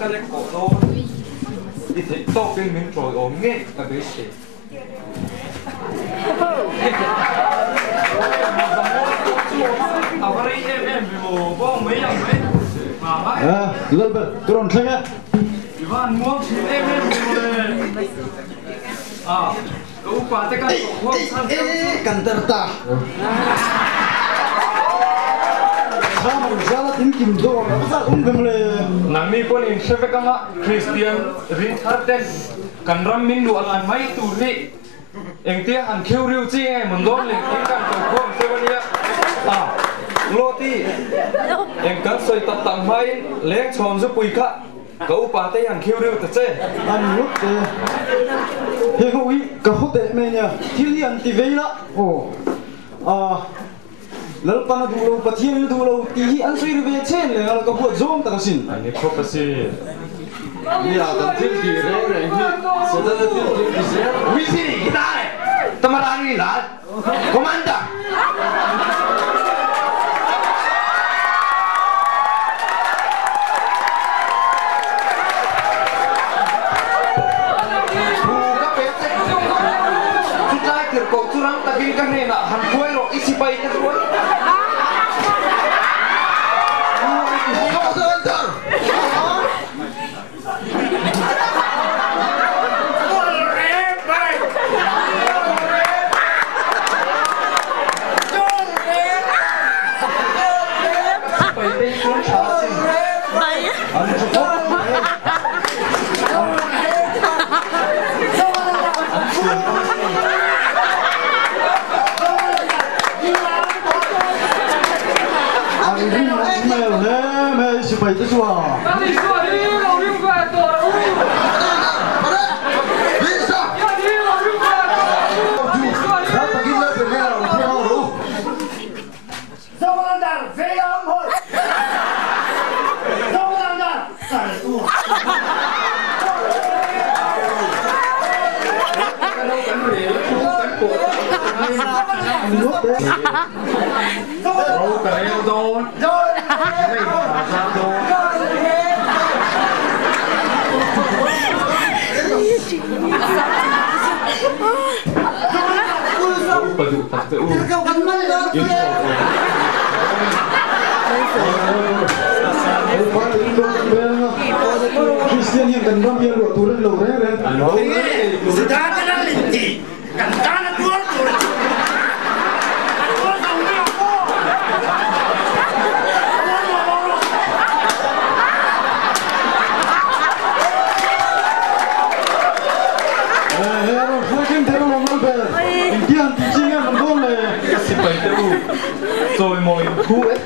cái lấy cổ đô thì thấy to bên mình rồi ốm nghe ở bên xeเอาอะไรem bị bồ bông mấy lần đấy mà bác lên bên tròn xanh á Ivan mua thì em bị bồ cậu quả tay cái cổ không sao cần tơ ta sao mà sao là tính kim đồ nó sao cũng cầm lên nãy mi con in sẽ phải cái ngã Christian Richards cần ram min đồ ăn mấy tủ lệ anh tia ăn kêu riêu chi nghe mình đón lên cái cần cổ không sao vậy lô ti anh cần xoay tập tạm hay lấy chọn giúp bùi cả cậu bà tay ăn kêu riêu thật chứ anh lúc thì hữu ý cậu tệ mày nhỉ thiếu ăn thì vậy đó lỡ pan nó đủ bắt thiên đủ lâu thì ăn suy về trên là nó có buộc zoom ta xin anh ấy không phải gì ya tận thiên kỳ đấy này sẽ ra thiên kỳ sẽ quý sĩ cái ta này ta mà đang đi là commander cậu chú răng ta kinh cái này là hàng quay rồi ít bay cái rồi phải tới chùa. Đi chùa đi,เราđi về tổ đâu. Đi sao? Điเราđi về tổ. Đi chùa đi. Sao ta kinh lên về nào theo đâu? Sao mà đang về ông thôi? Sao mà đang cởi tu? Cái đâu cắn rễ, cắn cổ. Đâu cái đâu đâu. Christian yang kan ram yang turun low re. Sudah kan linci. Kan tanah turun. Rồi mồi thu ấy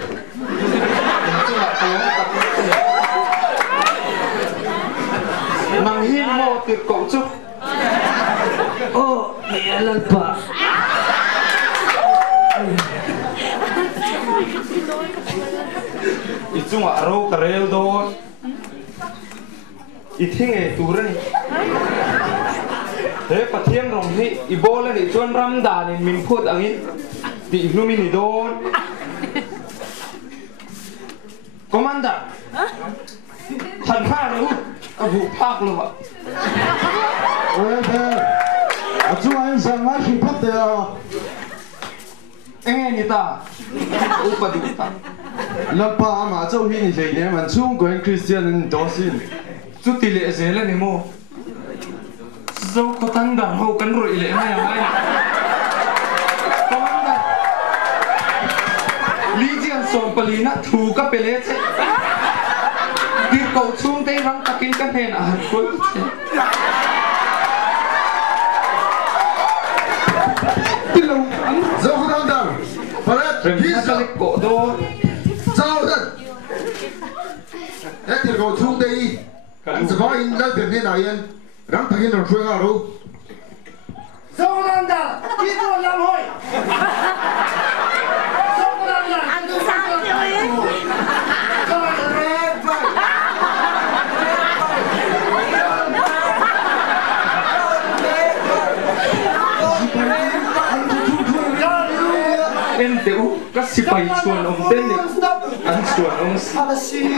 nàng hiên mò tiệt cậu chúc Oh, mẹ lần bà. ít chung à râu cà rêu đó ít thế nghề tù ra này thế phát thiên rồng thì ít bố lên để chuan ram đà nên mình phốt anh ấy thì lúc mình đôn Commander thần pha rồi cái vụ phác luôn ạ Ôi thế chú anh sang ngay khi phát đấy anh nghe như ta úp vào đi ta lần pa mà châu hi này lấy này mà chung của anh Christian đó xin chút tỷ lệ dễ lên này mô dâu có tăng đẳng hậu cắn rụi lệ này à Commander lý diện sồn bà lý nạ thù các bê lê chứ tiết cậu chung tay răng ta kinh các nền ở Hàn Quốc chứ tí lâu cắn Dẫu không đang đằng rừng hát cho lịch cổ đô sao thật thế thì cậu chung đây anh sẽ có in lên tiền nào yên rắn thằng yên rồi xuôi nào đâu Sao mà đang đi qua làm hội? Sao mà đang ăn sao chơi ấy? em tiểu các sĩ bày chuồn ông tên này ăn chuồn ông Palestine.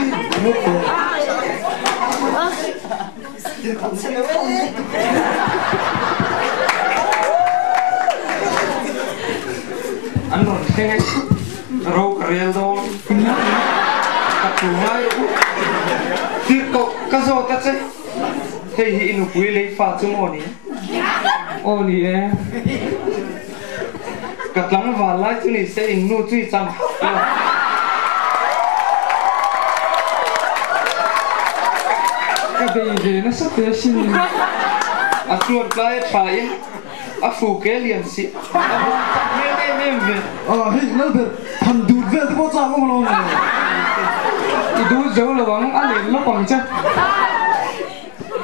anh nói thế râu real đó cắt chủ ngay tiết cậu cái gì cắt chứ thì hiện nó quý lấy pha chung ổn đi em cắt lăng và lại chú này sẽ in nụ chui chăm cái gì nó sắp tới xin à chuột cái phải à phụ cái liền xí em về hey Albert thằng đuổi về thì có sao không lo đi đuổi dấu là bằng anh liền nó bằng chứ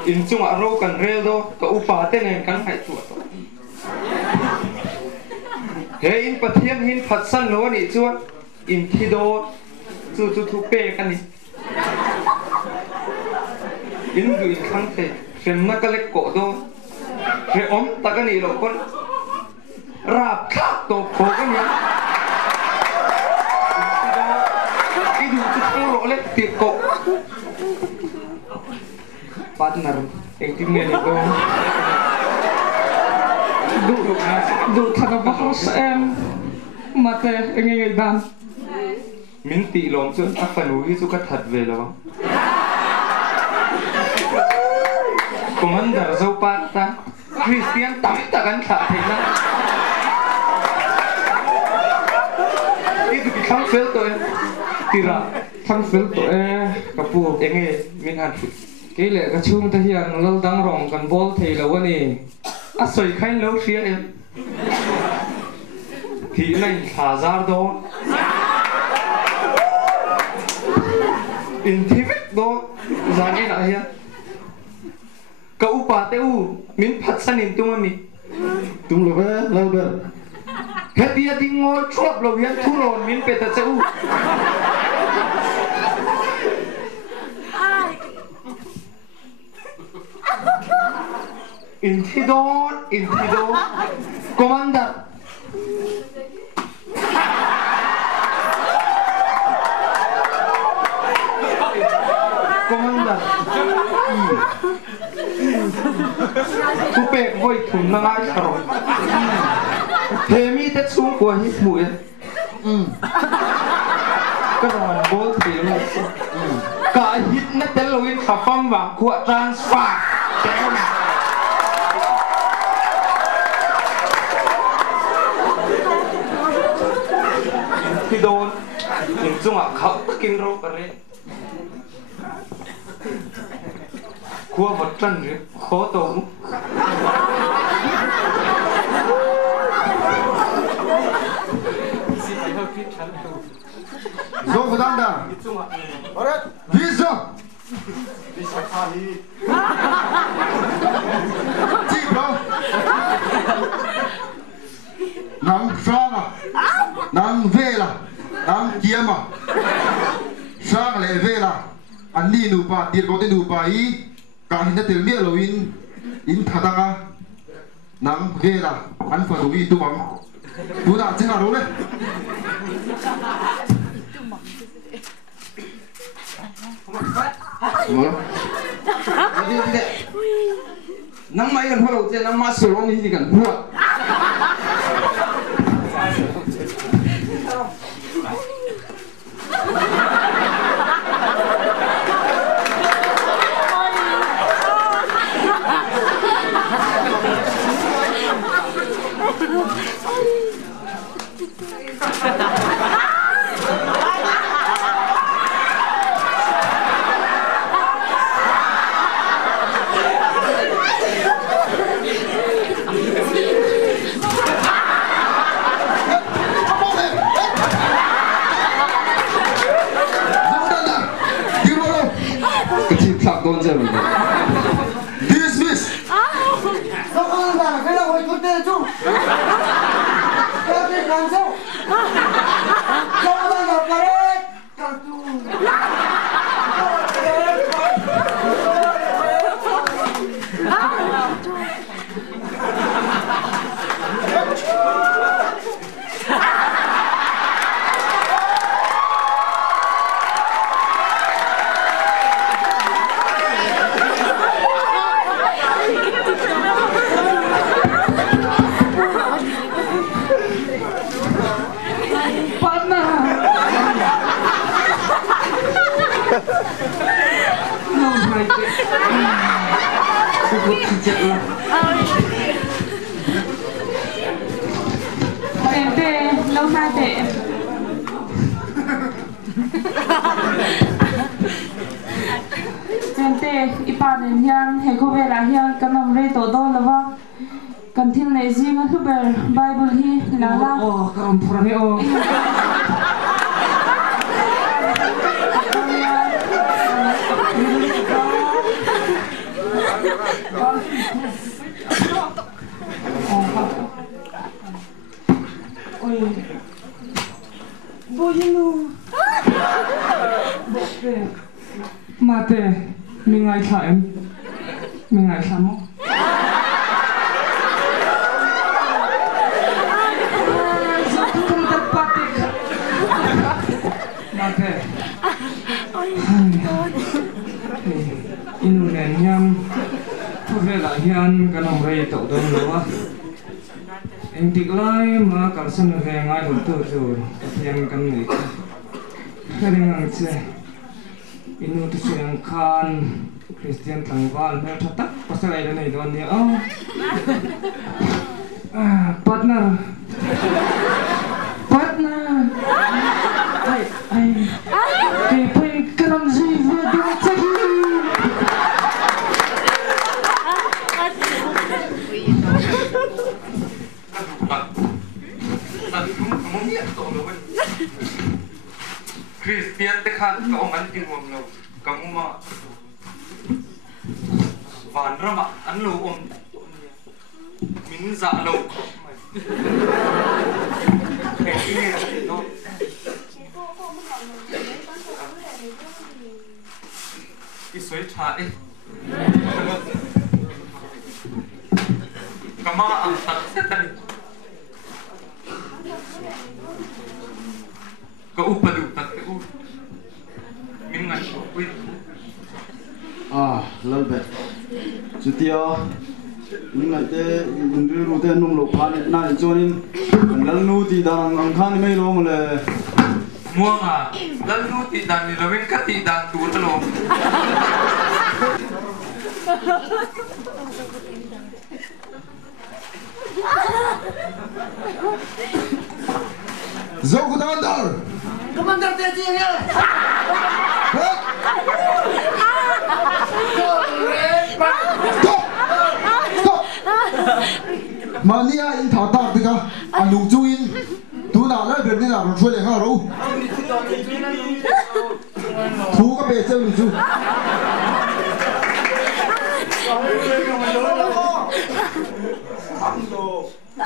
in chung à râu cần rêu đó có upa tên này cần phải chuột hey in phát hiện in phát sinh nó này chuột in thi đô chú thu pe cái này in du in khang thế xem nó cái lek cổ đó rồi ta cái này là con rap khát to cổ cái này cái du chú thang lộ lek tiệt cổ partner yang tinggal itu duduk thằng bác em mate ngay dan min ti lom chun a fanui chu ka that ve lo commander zo pata Christian tam ta kan tha theina itu ki khang fel to tira khang fel to kapu enge min han cái lệ cái chung ta hiền lâu đang rong cần bol thì là cái này à soi khai lâu phía em thì này thả ra đó in thi vết đó ra cái nào hiền cậu bà teu min phát sinh in tung mi tung lo về lâu về hết dia đi ngồi chuột lâu hiền thu lồn min pe ta teu Intidor, commander. Commander. Thu pe voi thun na ngai kharo. Themi te chung kwa hit muye. Cái rồi bố thì nó cả hit nó tên lối khả phong vàng của transfer. Khi đồn những chung ạ khóc kinh rô cả đấy khua vật trần rồi khó tổ Zo verdanda. Visa. Chị bro. Nang sana. Nang vela. Nang kiama. Sang le vela. Ani nupa tiệt có tên nupa ý. Cả hình tiền miệng lo in thadanga. Nang vela. An phải đủ tu bằng. Bố đã chính là đúng đấy. nang mai kan holo je nang ma solo ni di kan buat Dismiss. Không là cái đầu tôi tên chung. Cái làm sao? Không bao giờ cái đấy. Càng chung. ngay thế Cô chỉ chết là Em tê, lâu hai tệ Em tê, ipa đến hiền, hãy cô về là hiền, cần nằm rây tổ đô là vâng Cần thiên lệ gì ngân hữu bè, Bible hi, là la Ồ, cầm phù rami ô Ôi Bố yên luôn Bố tê Mà tê, mình ngay thả em Mình ngay thả mô Mate. Inu nen nham. Thu về lại hiền cái nòng rây tậu đông lúa. Anh tịt lại mà cả sân về ngay đầu tư rồi. Hiền cái này. Cái này ngang che. Inu tu siang khan. Christian thằng van mel thắt tắc. Pasal ai này don dia. Partner. Partner. Ai. Cái phải cái làm gì vừa được chứ? Christian te khan ko man ti ngom lo kamuma van rama an lo om min za lo cái này nó cái suy trả đi kama ang tak setan ka upadu tak u min ngan ko ui lal bet chutia nhưng mà thế mình đưaรูtên nung lục phan này cho nên lần nu thì đang ăn khan mấy lô mà là mua à lần nu thì đang đi rồi cắt thì đang tu cho lô Dâu Commander! Commander tê chi nhá. Stop! Stop! Mania in thảo tạc đi cả. Anh lục chú in. Tú nào lấy việc đi nào rồi xuôi liền hả rủ. Thú có bề chơi lục chú.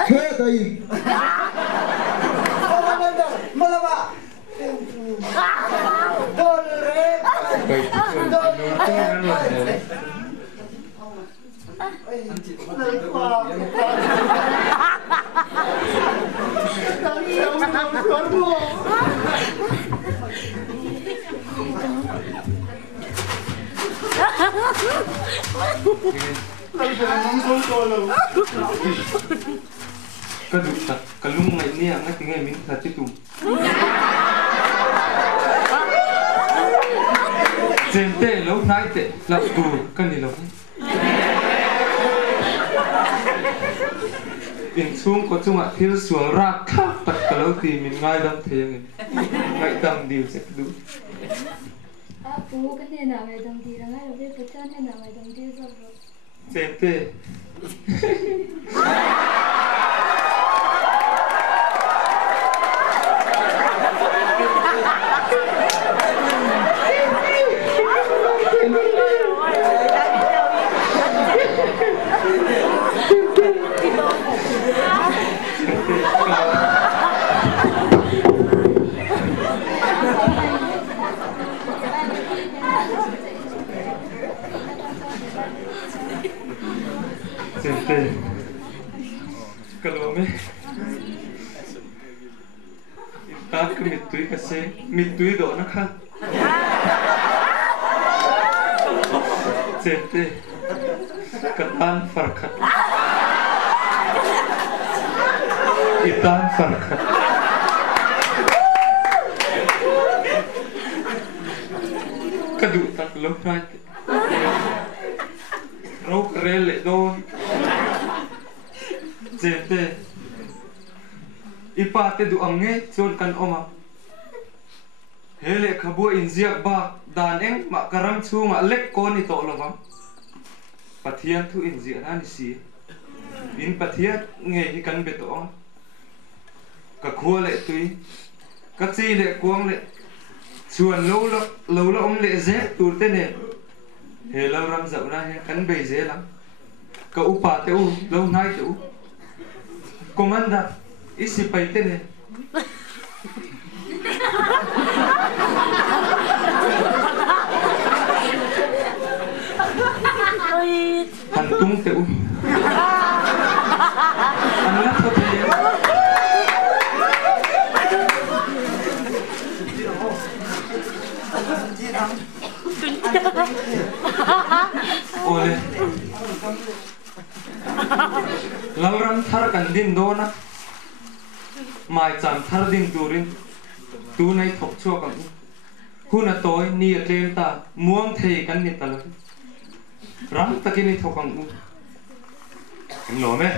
Thế đây. Malaba. Dolre. Kaduk tak kalung ngai ni ang tingay min sa titu Jente lo nai te la tu kan ni lo in sung ko chunga thil suang rak khak tak kalo ti min ngai dam theng ngai dam diu se du Aku kan ni nak main dam di, rangai lebih pecah ni nak main dam di sebab. Jente Jente kalau me ta cứ mitui kasi mitui do na kha Jente katan farkat itan farkat kaduk tak lo right rau kere lệ đôn chế tê ipa tê du ang nghe chôn kan oma he lệ khabua in ziak ba dan eng ma karam chu nga lek ko ni to lawang pathian thu in zia na ni si in pathian nge hi kan beto ka khua lệ tui ka chi lệ kuang lệ chuan lâu om lệ dễ tur te ne he lâu ram dậu na he kan be dễ lắm ka upa te u lâu nai te u komanda isi pai te ne han tung te u an lát có thể oleh lauran thar kan din do na mai cham thar din turin tu nai thok chua kan huna toy ni atlem ta muang thei kan ni tal ram takini thokang u lo me